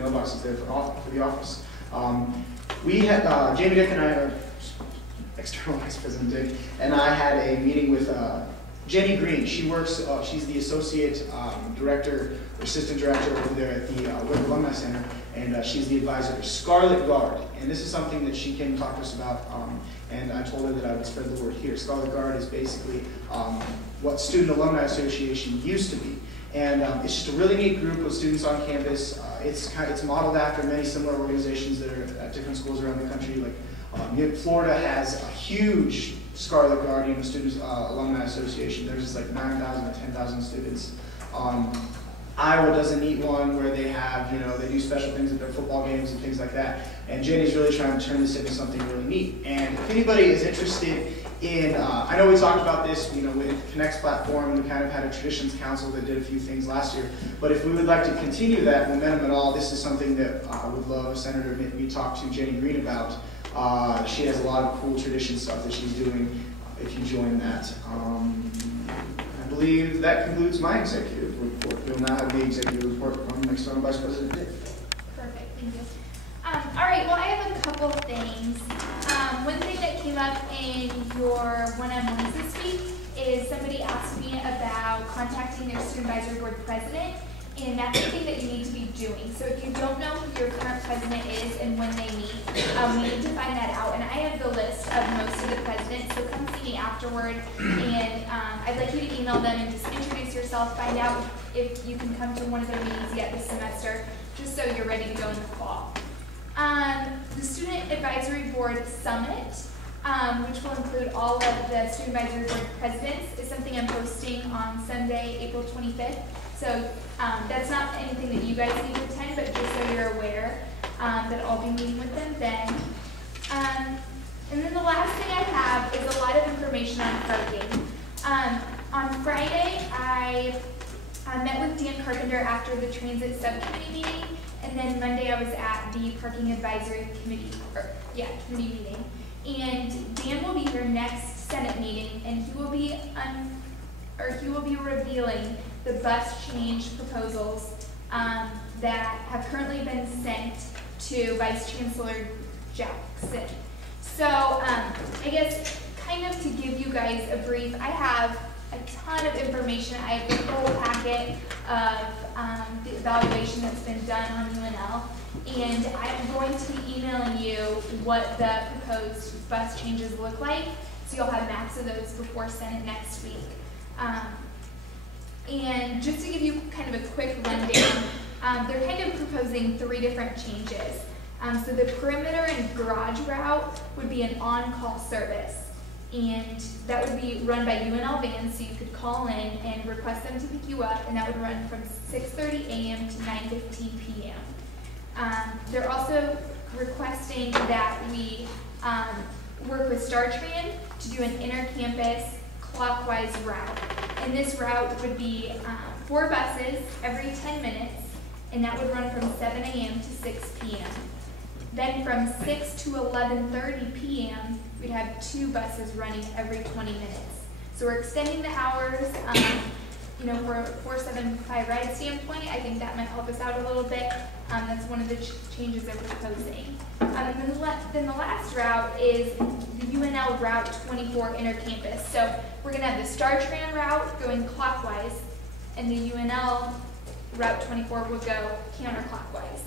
mailboxes there for the office. We had, Jamie Dick and I, our external vice president Dick, and I had a meeting with Jenny Green. She works, she's the associate director, or assistant director over there at the Webb Alumni Center, and she's the advisor to Scarlet Guard. And this is something that she came to talk to us about, and I told her that I would spread the word here. Scarlet Guard is basically what Student Alumni Association used to be. And it's just a really neat group of students on campus. It's modeled after many similar organizations that are at different schools around the country. Like Florida has a huge Scarlet Guard, Student Alumni Association. There's just like 9,000 or 10,000 students. Iowa does a neat one where they have, they do special things at their football games and things like that. And Jenny's really trying to turn this into something really neat. And if anybody is interested in, I know we talked about this, with Connect's platform, we kind of had a traditions council that did a few things last year. But if we would like to continue that momentum at all, this is something that I would love Senator me talk to Jenny Green about. She has a lot of cool tradition stuff that she's doing if you join that. I believe that concludes my executive report. We'll now have the executive report from External Vice President Dick. Perfect, thank you. All right, well, I have a couple things. One thing that came up in your one-on-ones this week is somebody asked me about contacting their student advisory board president, and that's something that you need to be doing. So if you don't know who your current president is and when they meet, we need to find that out. And I have the list of most of the presidents, so come see me afterward. And I'd like you to email them and just introduce yourself, find out if you can come to one of their meetings yet this semester, just so you're ready to go in the fall. The Student Advisory Board Summit, which will include all of the Student Advisory Board presidents, is something I'm hosting on Sunday, April 25th. So that's not anything that you guys need to attend, but just so you're aware that I'll be meeting with them then. And then the last thing I have is a lot of information on parking. On Friday, I met with Dan Carpenter after the Transit Subcommittee meeting, and then Monday I was at the Parking Advisory Committee, committee meeting. And Dan will be here next Senate meeting, and he will be revealing the bus change proposals that have currently been sent to Vice Chancellor Jackson. So I guess kind of to give you guys a brief, I have a ton of information. I have the whole packet of the evaluation that's been done on UNL, and I'm going to be emailing you what the proposed bus changes look like, so you'll have maps of those before Senate next week. And just to give you kind of a quick rundown, they're kind of proposing 3 different changes. So the perimeter and garage route would be an on-call service, and that would be run by UNL vans, so you could call in and request them to pick you up, and that would run from 6:30 a.m. to 9:15 p.m. They're also requesting that we work with StarTran to do an inter-campus clockwise route. And this route would be 4 buses every 10 minutes, and that would run from 7 a.m. to 6 p.m. Then from 6 to 11:30 p.m., we'd have 2 buses running every 20 minutes. So we're extending the hours. For a 475 ride standpoint, I think that might help us out a little bit. That's one of the changes they're proposing. Then the last route is the UNL Route 24 intercampus. So we're going to have the StarTran route going clockwise, and the UNL Route 24 will go counterclockwise.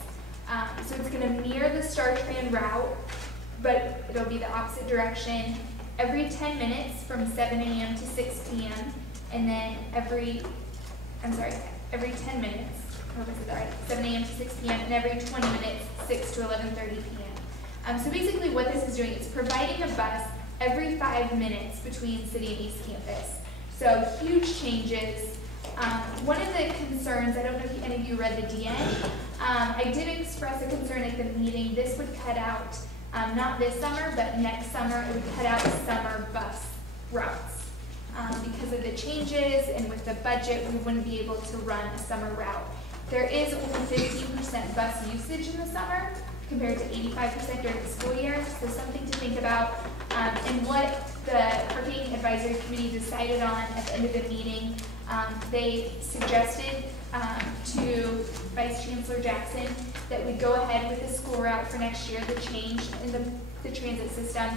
So it's going to mirror the StarTran route, but it'll be the opposite direction every 10 minutes from 7 a.m. to 6 p.m. And then every 10 minutes, 7 a.m. to 6 p.m. and every 20 minutes, 6 to 11:30 p.m. So basically what this is doing is providing a bus every 5 minutes between City and East Campus. So huge changes. One of the concerns, I don't know if any of you read the DN, I did express a concern at the meeting. This would cut out, not this summer, but next summer, it would cut out summer bus routes. Because of the changes and with the budget, we wouldn't be able to run a summer route. There is only 15% bus usage in the summer compared to 85% during the school year, so something to think about. And what the Parking Advisory Committee decided on at the end of the meeting They suggested to Vice Chancellor Jackson that we go ahead with the school route for next year, the change in the transit system,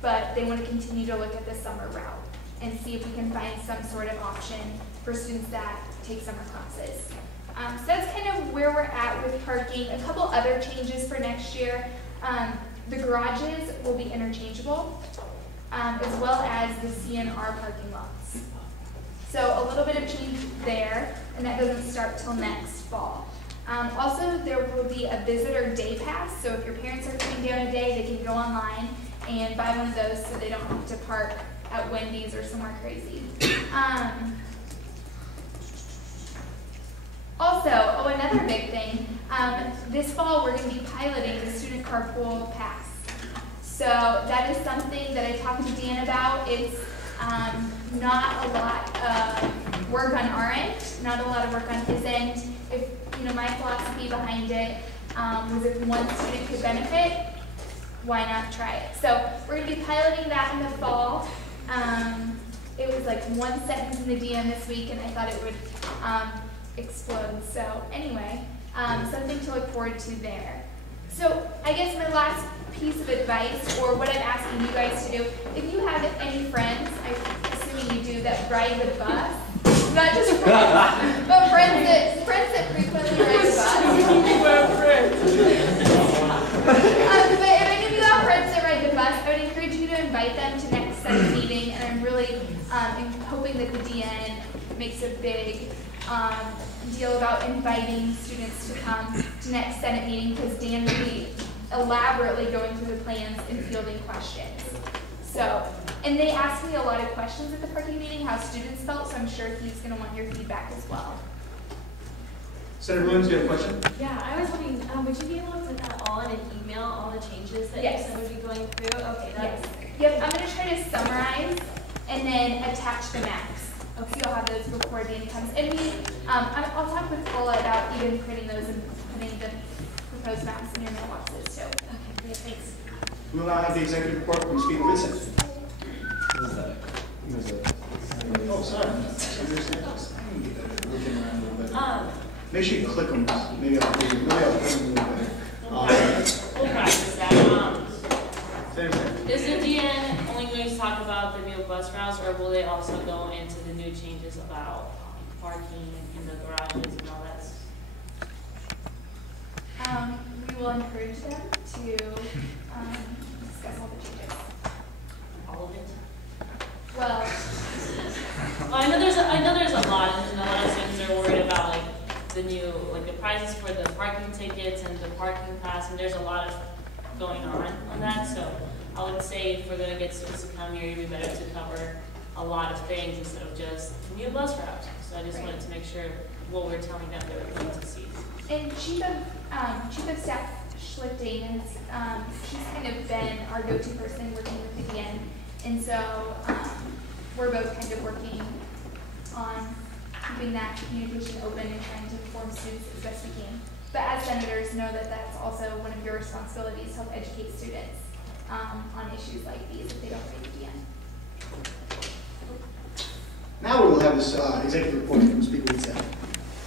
but they want to continue to look at the summer route and see if we can find some sort of option for students that take summer classes. So that's kind of where we're at with parking. A couple other changes for next year. The garages will be interchangeable, as well as the CNR parking lots. So a little bit of change there, and that doesn't start till next fall. Also, there will be a visitor day pass, so if your parents are coming down a day, they can go online and buy one of those so they don't have to park at Wendy's or somewhere crazy. Also, another big thing, this fall we're going to be piloting the student carpool pass. So that is something that I talked to Dan about. It's not a lot of work on our end, not a lot of work on his end. If my philosophy behind it was if one student could benefit, why not try it? So we're going to be piloting that in the fall. It was like one sentence in the DM this week, and I thought it would explode. So anyway, something to look forward to there. So I guess my last piece of advice, or what I'm asking you guys to do, if you have any friends, I'm assuming you do, that ride the bus, not just friends, but friends that frequently ride the bus. But if any of you have friends that ride the bus, I would encourage you to invite them to next Senate meeting, and I'm really hoping that the DN makes a big deal about inviting students to come to next Senate meeting, because Dan will be elaborately going through the plans and fielding questions. So, and they asked me a lot of questions at the parking meeting, how students felt, so I'm sure he's going to want your feedback as well. Senator Williams, you have a question? Yeah, I was hoping, would you be able to put that all in an email, all the changes that you said would be going through? Okay, that's Yep, I'm going to try to summarize and then attach the maps. So you'll have those before Dan comes. And I'll talk with Paula about even printing those and putting the proposed maps in your mailboxes. So, okay, great, thanks. We will now have the executive report from Speaker Whitson. What is that? Oh, sorry. Make sure you click them. Maybe I'll put them a little better. We'll practice that. Is the DN only going to talk about the new bus routes, or will they also go into the new changes about parking in the garages and all that? We will encourage them to discuss all the changes. All of it? Well, I know there's a lot, and a lot of students are worried about the new, the prices for the parking tickets and the parking pass, and there's a lot of going on that. So I would say if we're going to get students to come here, it'd be better to cover a lot of things instead of just new bus routes. So I just wanted to make sure what we're telling them they were going to see. and Chief of Staff Schlichting, she's kind of been our go-to person working with the DN, and so we're both kind of working on keeping that communication open and trying to inform students as best we can. But as senators, know that that's also one of your responsibilities to help educate students on issues like these if they don't read the DN. Now we will have this executive report from Speaker Whitson.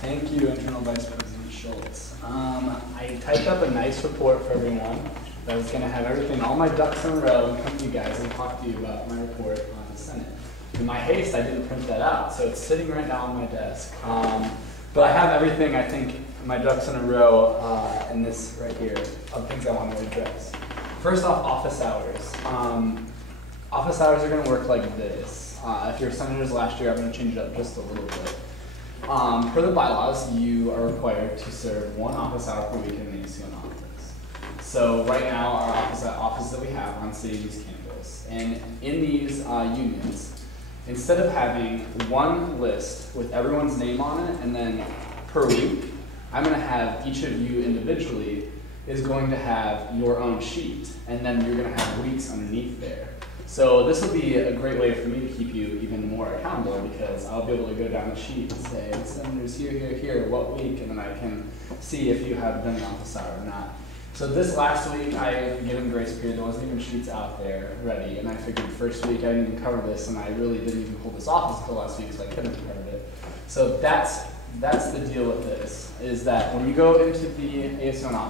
Thank you, Internal Vice President Schultz. I typed up a nice report for everyone that was going to have everything, all my ducks in a row, and come to you guys and talk to you about my report on the Senate. In my haste, I didn't print that out, so it's sitting right now on my desk. But I have everything, I think, my ducks in a row in this right here of things I want to address. First off, office hours. Office hours are going to work like this. If you're senators last year, I'm going to change it up just a little bit. Per the bylaws, you are required to serve 1 office hour per week in the ASUN office. So right now, our offices that we have are on City East campus. And in these unions, instead of having one list with everyone's name on it and then per week, I'm going to have each of you individually is going to have your own sheet, and then you're going to have weeks underneath there. So this will be a great way for me to keep you even more accountable, because I'll be able to go down the sheet and say, senators here, here, here, what week, and then I can see if you have done an office hour or not. So this last week, I given grace period, there wasn't even sheets out there ready, and I figured first week I didn't even cover this, and I really didn't even hold this office until last week, so I couldn't have covered it. So that's the deal with this, is that when you go into the ASUN office,